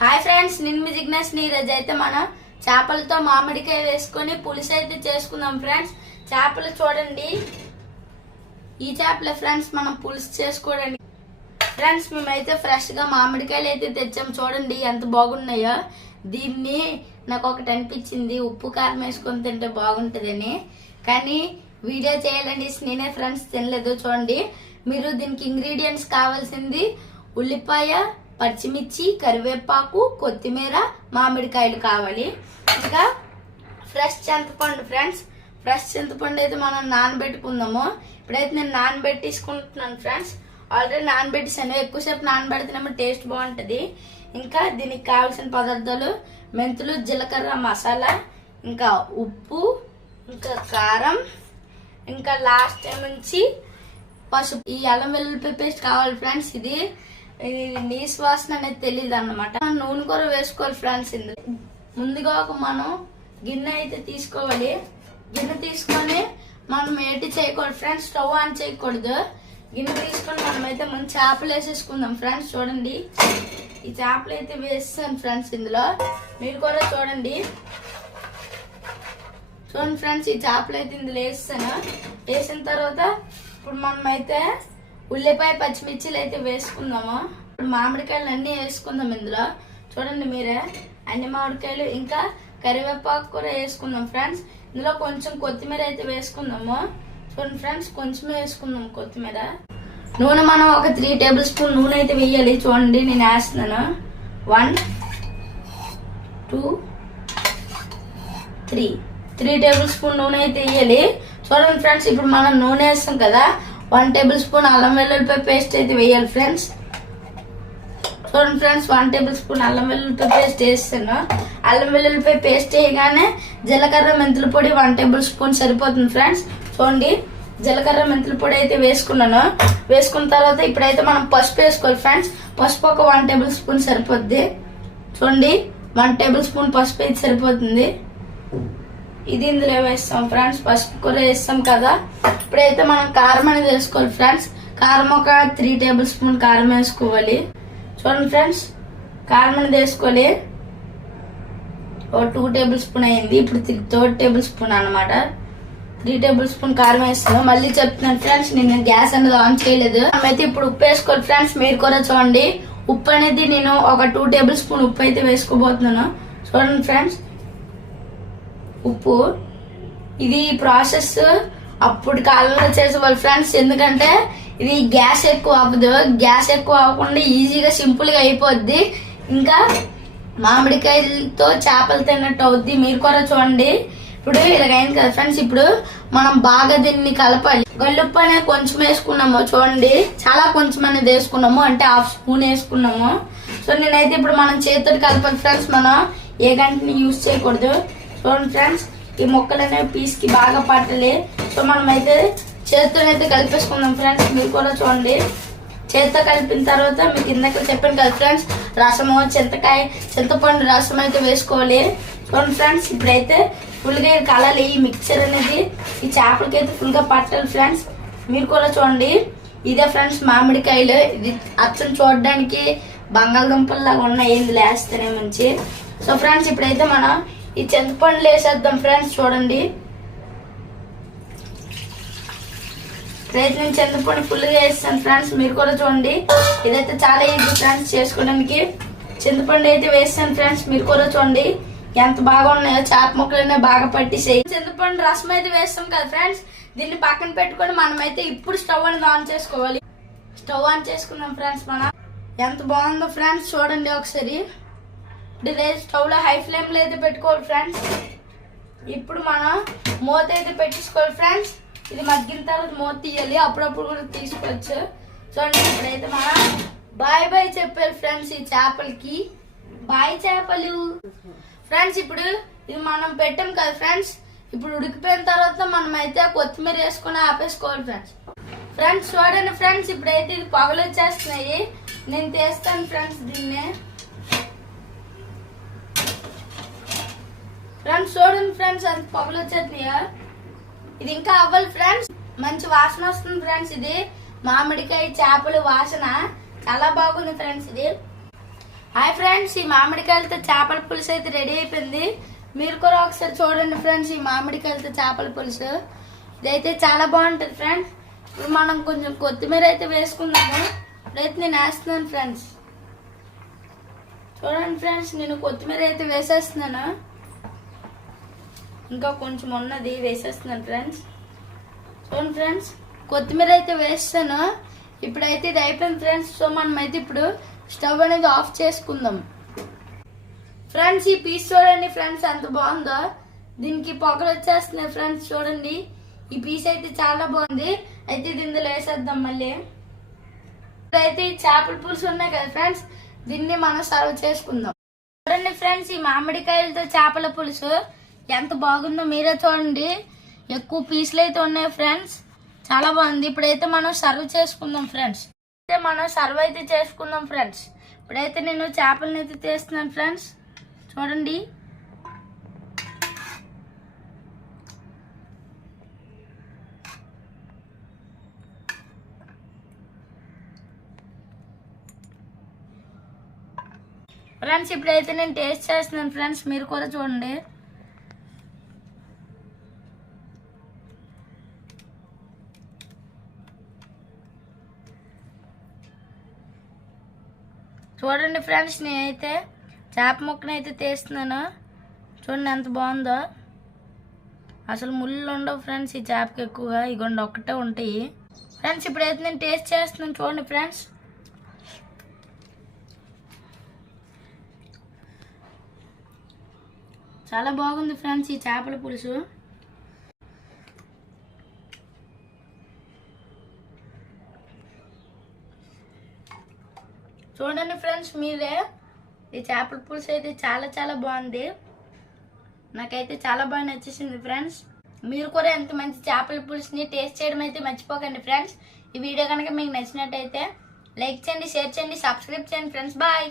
Hi friends, నేను మీ జిగ్నేష్. ఈరోజు అయితే మనం చేపలతో మామిడికాయ వేసుకొని పులుసు అయితే చేసుకుందాం ఫ్రెండ్స్. చేపలు చూడండి, ఈ చేపలే ఫ్రెండ్స్ మనం పులుసు చేసుకోవడానికి. ఫ్రెండ్స్ మేమైతే ఫ్రెష్ గా మామిడికాయలు అయితే తెచ్చాం. చూడండి ఎంత బాగున్నాయో. దీన్ని నాకు ఒకటి అనిపించింది, ఉప్పు కారం వేసుకొని తింటే బాగుంటుందని. కానీ వీడియో చేయాలని నేనే ఫ్రెండ్స్ తినలేదు. చూడండి, మీరు దీనికి ఇంగ్రీడియంట్స్ కావాల్సింది ఉల్లిపాయ, పచ్చిమిర్చి, కరివేపాకు, కొత్తిమీర, మామిడికాయలు కావాలి. ఇంకా ఫ్రెష్ చింతపండు ఫ్రెండ్స్. ఫ్రెష్ చింతపండు అయితే మనం నానబెట్టుకుందాము. ఇప్పుడైతే నేను నానబెట్టేసుకుంటున్నాను ఫ్రెండ్స్. ఆల్రెడీ నానబెట్టేసాను. ఎక్కువసేపు నానబెడితేనేమో టేస్ట్ బాగుంటుంది. ఇంకా దీనికి కావాల్సిన పదార్థాలు మెంతులు, జీలకర్ర, మసాలా, ఇంకా ఉప్పు, ఇంకా కారం, ఇంకా లాస్ట్ టైం నుంచి పసుపు. ఈ అల్లం వెల్లుల్లి పేస్ట్ కావాలి ఫ్రెండ్స్. ఇది నీసు వాసన అనేది తెలియదు అన్నమాట. నూనె కూర వేసుకోవాలి ఫ్రెండ్స్. ఇందులో ముందుగా మనం గిన్నె అయితే తీసుకోవాలి. గిన్నె తీసుకొని మనం ఏంటి చేయకూడదు ఫ్రెండ్స్, స్టవ్ ఆన్ చేయకూడదు. గిన్నె తీసుకొని మనం అయితే మంచి చేపలు వేసేసుకుందాం ఫ్రెండ్స్. చూడండి, ఈ చేపలు అయితే వేస్తాను ఫ్రెండ్స్. ఇందులో మీరు కూడా చూడండి ఫ్రెండ్స్, ఈ చేపలు అయితే ఇందులో వేస్తాను. వేసిన తర్వాత ఇప్పుడు మనం అయితే ఉల్లిపాయ, పచ్చిమిర్చిలు అయితే వేసుకుందాము. ఇప్పుడు మామిడికాయలు అన్ని వేసుకుందాం ఇందులో. చూడండి మీరే, అన్ని మామిడికాయలు, ఇంకా కరివేపాకు కూడా వేసుకుందాం ఫ్రెండ్స్. ఇందులో కొంచెం కొత్తిమీర అయితే వేసుకుందాము. చూడండి ఫ్రెండ్స్, కొంచెమే వేసుకుందాం కొత్తిమీర. నూనె మనం ఒక 3 టేబుల్ స్పూన్ నూనె అయితే వేయాలి. చూడండి నేను వేస్తున్నాను. 1 2 3 టేబుల్ స్పూన్ నూనె అయితే వేయాలి. చూడండి ఫ్రెండ్స్, ఇప్పుడు మనం నూనె వేస్తాం కదా, 1 టేబుల్ స్పూన్ అల్లం వెల్లుల్లిపాయ పేస్ట్ అయితే వేయాలి ఫ్రెండ్స్. చూడండి ఫ్రెండ్స్, 1 టేబుల్ స్పూన్ అల్లం వెల్లుల్లిపాయ పేస్ట్ వేస్తాను. అల్లం వెల్లుల్లిపాయ పేస్ట్ వేయగానే జీలకర్ర, మెంతుల పొడి 1 టేబుల్ స్పూన్ సరిపోతుంది ఫ్రెండ్స్. చూడండి, జీలకర్ర, మెంతుల పొడి అయితే వేసుకున్నాను. వేసుకున్న తర్వాత ఇప్పుడైతే మనం పసుపు వేసుకోవాలి ఫ్రెండ్స్. పసుపు ఒక 1 టేబుల్ స్పూన్ సరిపోద్ది. చూడండి, 1 టేబుల్ స్పూన్ పసుపు అయితే సరిపోతుంది. ఇది ఇందులో వేస్తాం ఫ్రెండ్స్. పసుపు కూర వేస్తాం కదా. ఇప్పుడైతే మనం కారం అనేది వేసుకోవాలి ఫ్రెండ్స్. కారం ఒక 3 టేబుల్ స్పూన్ కారం వేసుకోవాలి. చూడండి ఫ్రెండ్స్, కారం అనేది వేసుకోవాలి. ఒక 2 టేబుల్ స్పూన్ అయింది. ఇప్పుడు 3 టేబుల్ స్పూన్ అనమాట. 3 టేబుల్ స్పూన్ కారం వేస్తాను. మళ్ళీ చెప్తున్నాను ఫ్రెండ్స్, నేను గ్యాస్ అనేది ఆన్ చేయలేదు. మనమైతే ఇప్పుడు ఉప్పు వేసుకోవాలి ఫ్రెండ్స్. మీరు కూడా చూడండి, ఉప్పు అనేది నేను ఒక 2 టేబుల్ స్పూన్ ఉప్పు అయితే వేసుకోబోతున్నాను. చూడండి ఫ్రెండ్స్, ఉప్పు. ఇది ప్రాసెస్ అప్పుడు కాలంలో చేసేవాళ్ళు ఫ్రెండ్స్. ఎందుకంటే ఇది గ్యాస్ ఎక్కువ అవ్వదు. గ్యాస్ ఎక్కువ అవ్వకుండా ఈజీగా సింపుల్ గా అయిపోద్ది. ఇంకా మామిడికాయలతో చేపలు తిన్నట్టు అవుద్ది. మీరు కూడా చూడండి. ఇప్పుడు ఇలాగైంది కదా ఫ్రెండ్స్. ఇప్పుడు మనం బాగా దీన్ని కలపాలి. గల్లుప్పు అనేది కొంచెం వేసుకున్నాము. చూడండి, చాలా కొంచెం అనేది వేసుకున్నాము, అంటే 1/2 స్పూన్ వేసుకున్నాము. సో నేనైతే ఇప్పుడు మనం చేతితో కలపాలి ఫ్రెండ్స్. మనం ఏ గంటని యూజ్ చేయకూడదు. చూడండి ఫ్రెండ్స్, ఈ ముక్కలు అనేవి పీస్ కి బాగా పట్టాలి. సో మనం అయితే చేతితో అయితే కలిపేసుకుందాం ఫ్రెండ్స్. మీరు కూడా చూడండి, చేతితో కలిపిన తర్వాత మీకు ఇందాక చెప్పాను కదా ఫ్రెండ్స్, రసము, చింతపండు రసం అయితే వేసుకోవాలి. చూడండి ఫ్రెండ్స్, ఇప్పుడైతే ఫుల్ గా కలాలి. ఈ మిక్చర్ అనేది ఈ చేపలకి అయితే ఫుల్ గా పట్టాలి ఫ్రెండ్స్. మీరు కూడా చూడండి, ఇదే ఫ్రెండ్స్ మామిడికాయలు. ఇది అచ్చం చూడడానికి బంగాళదుంపల్లాగా ఉన్నాయి ఇందులో వేస్తేనే మంచి. సో ఫ్రెండ్స్, ఇప్పుడైతే మనం ఈ చింతపండులు వేసేద్దాం ఫ్రెండ్స్. చూడండి, ఇప్పుడైతే నేను చింతపండు ఫుల్ గా వేస్తాను ఫ్రెండ్స్. మీరు కూడా చూడండి, ఇదైతే చాలా ఈజీ ఫ్రెండ్స్ చేసుకోవడానికి. చింతపండు అయితే వేస్తాను ఫ్రెండ్స్. మీరు కూడా చూడండి ఎంత బాగా ఉన్నాయో. చేప ముక్కలనే బాగా పట్టేసాయి. చింతపండు రసం అయితే వేస్తాం కదా ఫ్రెండ్స్. దీన్ని పక్కన పెట్టుకొని మనమైతే ఇప్పుడు స్టవ్ అనేది ఆన్ చేసుకోవాలి. స్టవ్ ఆన్ చేసుకున్నాం ఫ్రెండ్స్. మనం ఎంత బాగుందో ఫ్రెండ్స్ చూడండి ఒకసారి. ఇదే స్టవ్ లో హై ఫ్లేమ్ లో అయితే పెట్టుకోవాలి ఫ్రెండ్స్. ఇప్పుడు మనం మూత అయితే పెట్టేసుకోవాలి ఫ్రెండ్స్. ఇది మగ్గిన తర్వాత మూత తీయాలి. అప్పుడప్పుడు కూడా తీసుకోవచ్చు. చూడండి, ఇప్పుడైతే మనం బాయ్ బాయ్ చెప్పాలి ఫ్రెండ్స్. ఈ చేపలకి బాయ్ చేపలు ఫ్రెండ్స్. ఇప్పుడు ఇది మనం పెట్టాం కదా ఫ్రెండ్స్. ఇప్పుడు ఉడికిపోయిన తర్వాత మనం అయితే కొత్తిమీర వేసుకుని ఆపేసుకోవాలి ఫ్రెండ్స్. ఫ్రెండ్స్ చూడండి ఫ్రెండ్స్, ఇప్పుడైతే ఇది పొగలు వచ్చేస్తున్నాయి. నేను తీస్తాను ఫ్రెండ్స్ దీన్ని. ఫ్రెండ్స్ చూడండి ఫ్రెండ్స్, అంత పొగలు వచ్చేస్తున్నాయా. ఇది ఇంకా అవ్వాలి ఫ్రెండ్స్. మంచి వాసన వస్తుంది ఫ్రెండ్స్. ఇది మామిడికాయ చేపలు వాసన చాలా బాగుంది ఫ్రెండ్స్. ఇది హాయ్ ఫ్రెండ్స్, ఈ మామిడికాయలతో చేపల పులుసు అయితే రెడీ అయిపోయింది. మీరు కూడా ఒకసారి చూడండి ఫ్రెండ్స్. ఈ మామిడికాయలతో చేపల పులుసు ఇదైతే చాలా బాగుంటుంది ఫ్రెండ్స్. ఇప్పుడు మనం కొంచెం కొత్తిమీర అయితే వేసుకుందాము. ఇప్పుడైతే నేను వేస్తున్నాను ఫ్రెండ్స్. చూడండి ఫ్రెండ్స్, నేను కొత్తిమీర అయితే వేసేస్తున్నాను. ఇంకా కొంచెం ఉన్నది వేసేస్తున్నాను ఫ్రెండ్స్. చూడండి ఫ్రెండ్స్, కొత్తిమీర అయితే వేస్తాను. ఇప్పుడైతే ఇది అయిపోయింది ఫ్రెండ్స్. సో మనం అయితే ఇప్పుడు స్టవ్ అనేది ఆఫ్ చేసుకుందాం ఫ్రెండ్స్. ఈ పీస్ చూడండి ఫ్రెండ్స్ ఎంత బాగుందో. దీనికి పొగలు వచ్చేస్తున్నాయి ఫ్రెండ్స్. చూడండి, ఈ పీస్ అయితే చాలా బాగుంది. అయితే ఇది ఇందులో వేసేద్దాం మళ్ళీ. ఇప్పుడైతే ఈ చేపల పులుసు ఉన్నాయి కదా ఫ్రెండ్స్, దీన్ని మనం సర్వ్ చేసుకుందాం. చూడండి ఫ్రెండ్స్, ఈ మామిడికాయలతో చేపల పులుసు ఎంత బాగుందో మీరే చూడండి. ఎక్కువ పీసులు అయితే ఉన్నాయి ఫ్రెండ్స్, చాలా బాగుంది. ఇప్పుడైతే మనం సర్వ్ చేసుకుందాం ఫ్రెండ్స్. మనం సర్వ్ అయితే చేసుకుందాం ఫ్రెండ్స్. ఇప్పుడైతే నేను చేపలను అయితే తీస్తున్నాను ఫ్రెండ్స్. చూడండి, ఫ్రెండ్స్ ఇప్పుడైతే నేను టేస్ట్ చేస్తున్నాను ఫ్రెండ్స్. మీరు కూడా చూడండి. చూడండి ఫ్రెండ్స్, నేనైతే చేప ముక్కను అయితే తీస్తున్నాను. చూడండి ఎంత బాగుందో. అసలు ముళ్ళు ఉండవు ఫ్రెండ్స్ ఈ చేపకి ఎక్కువగా. ఇగోండి ఒక్కటే ఉంటాయి ఫ్రెండ్స్. ఇప్పుడైతే నేను టేస్ట్ చేస్తున్నాను. చూడండి ఫ్రెండ్స్, చాలా బాగుంది ఫ్రెండ్స్ ఈ చేపల పులుసు. చూడండి ఫ్రెండ్స్ మీరే, ఈ చేపల పులుసు అయితే చాలా బాగుంది. నాకైతే చాలా బాగా నచ్చేసింది ఫ్రెండ్స్. మీరు కూడా ఎంత మంచి చేపల పులుసుని టేస్ట్ చేయడం అయితే మర్చిపోకండి ఫ్రెండ్స్. ఈ వీడియో కనుక మీకు నచ్చినట్టయితే లైక్ చేయండి, షేర్ చేయండి, సబ్స్క్రైబ్ చేయండి ఫ్రెండ్స్. బాయ్.